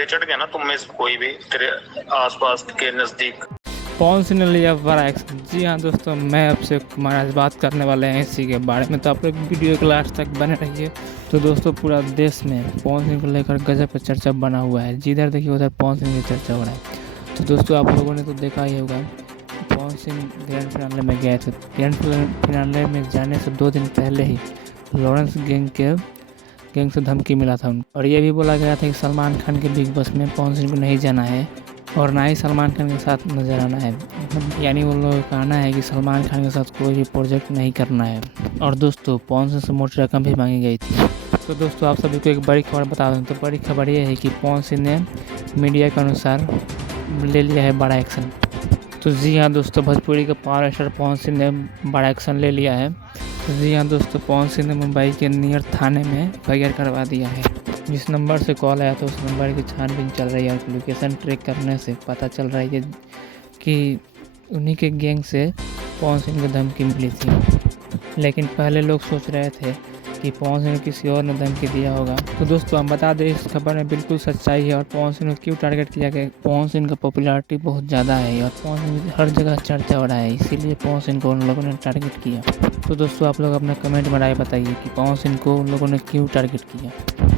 धक्के चढ़ गए ना तुम में से कोई भी तेरे आसपास के नजदीक। पवन सिंह ने लिया बड़ा एक्शन। जी हाँ दोस्तों, मैं आपसे कुमार आज बात करने वाले हैं इसी के बारे में, तो आप लोग वीडियो के लास्ट तक बने रहिए। तो दोस्तों, पूरा देश में पवन सिंह को लेकर गजब का चर्चा बना हुआ है। जिधर देखिए उधर पवन सिंह की चर्चा हो रहा है। तो दोस्तों, आप लोगों ने तो देखा ही होगा, पवन सिंह ग्रैंड फिनाले में गए थे। ग्रैंड फिनाले में जाने से 2 दिन पहले ही लॉरेंस गैंग से धमकी मिला था उनको, और ये भी बोला गया था कि सलमान खान के बिग बॉस में पवन सिंह को नहीं जाना है और ना ही सलमान खान के साथ नजर आना है। यानी वो लोग का कहना है कि सलमान खान के साथ कोई भी प्रोजेक्ट नहीं करना है। और दोस्तों, पवन सिंह से मोटी रकम भी मांगी गई थी। तो दोस्तों, आप सभी को एक बड़ी खबर बता दूं, तो बड़ी खबर ये है कि पवन सिंह ने मीडिया के अनुसार ले लिया है बड़ा एक्शन। तो जी हाँ दोस्तों, भोजपुरी के पावर स्टार पवन सिंह ने बड़ा एक्शन ले लिया है। तो जी हाँ दोस्तों, पवन सिंह ने मुंबई के नियर थाने में एफआईआर करवा दिया है। जिस नंबर से कॉल आया तो उस नंबर की छानबीन चल रही है और लोकेशन ट्रैक करने से पता चल रहा है कि उन्हीं के गैंग से पवन सिंह को धमकी मिली थी। लेकिन पहले लोग सोच रहे थे कि पवन सिंह किसी और ने धमकी दिया होगा। तो दोस्तों, हम बता दें, इस खबर में बिल्कुल सच्चाई है। और पवन सिंह को क्यों टारगेट किया गया, पवन सिंह का पॉपुलैरिटी बहुत ज़्यादा है और पवन सिंह हर जगह चर्चा हो रहा है, इसीलिए पवन सिंह को उन लोगों ने टारगेट किया। तो दोस्तों, आप लोग अपना कमेंट में राय बताइए कि पवन सिंह को उन लोगों ने क्यों टारगेट किया।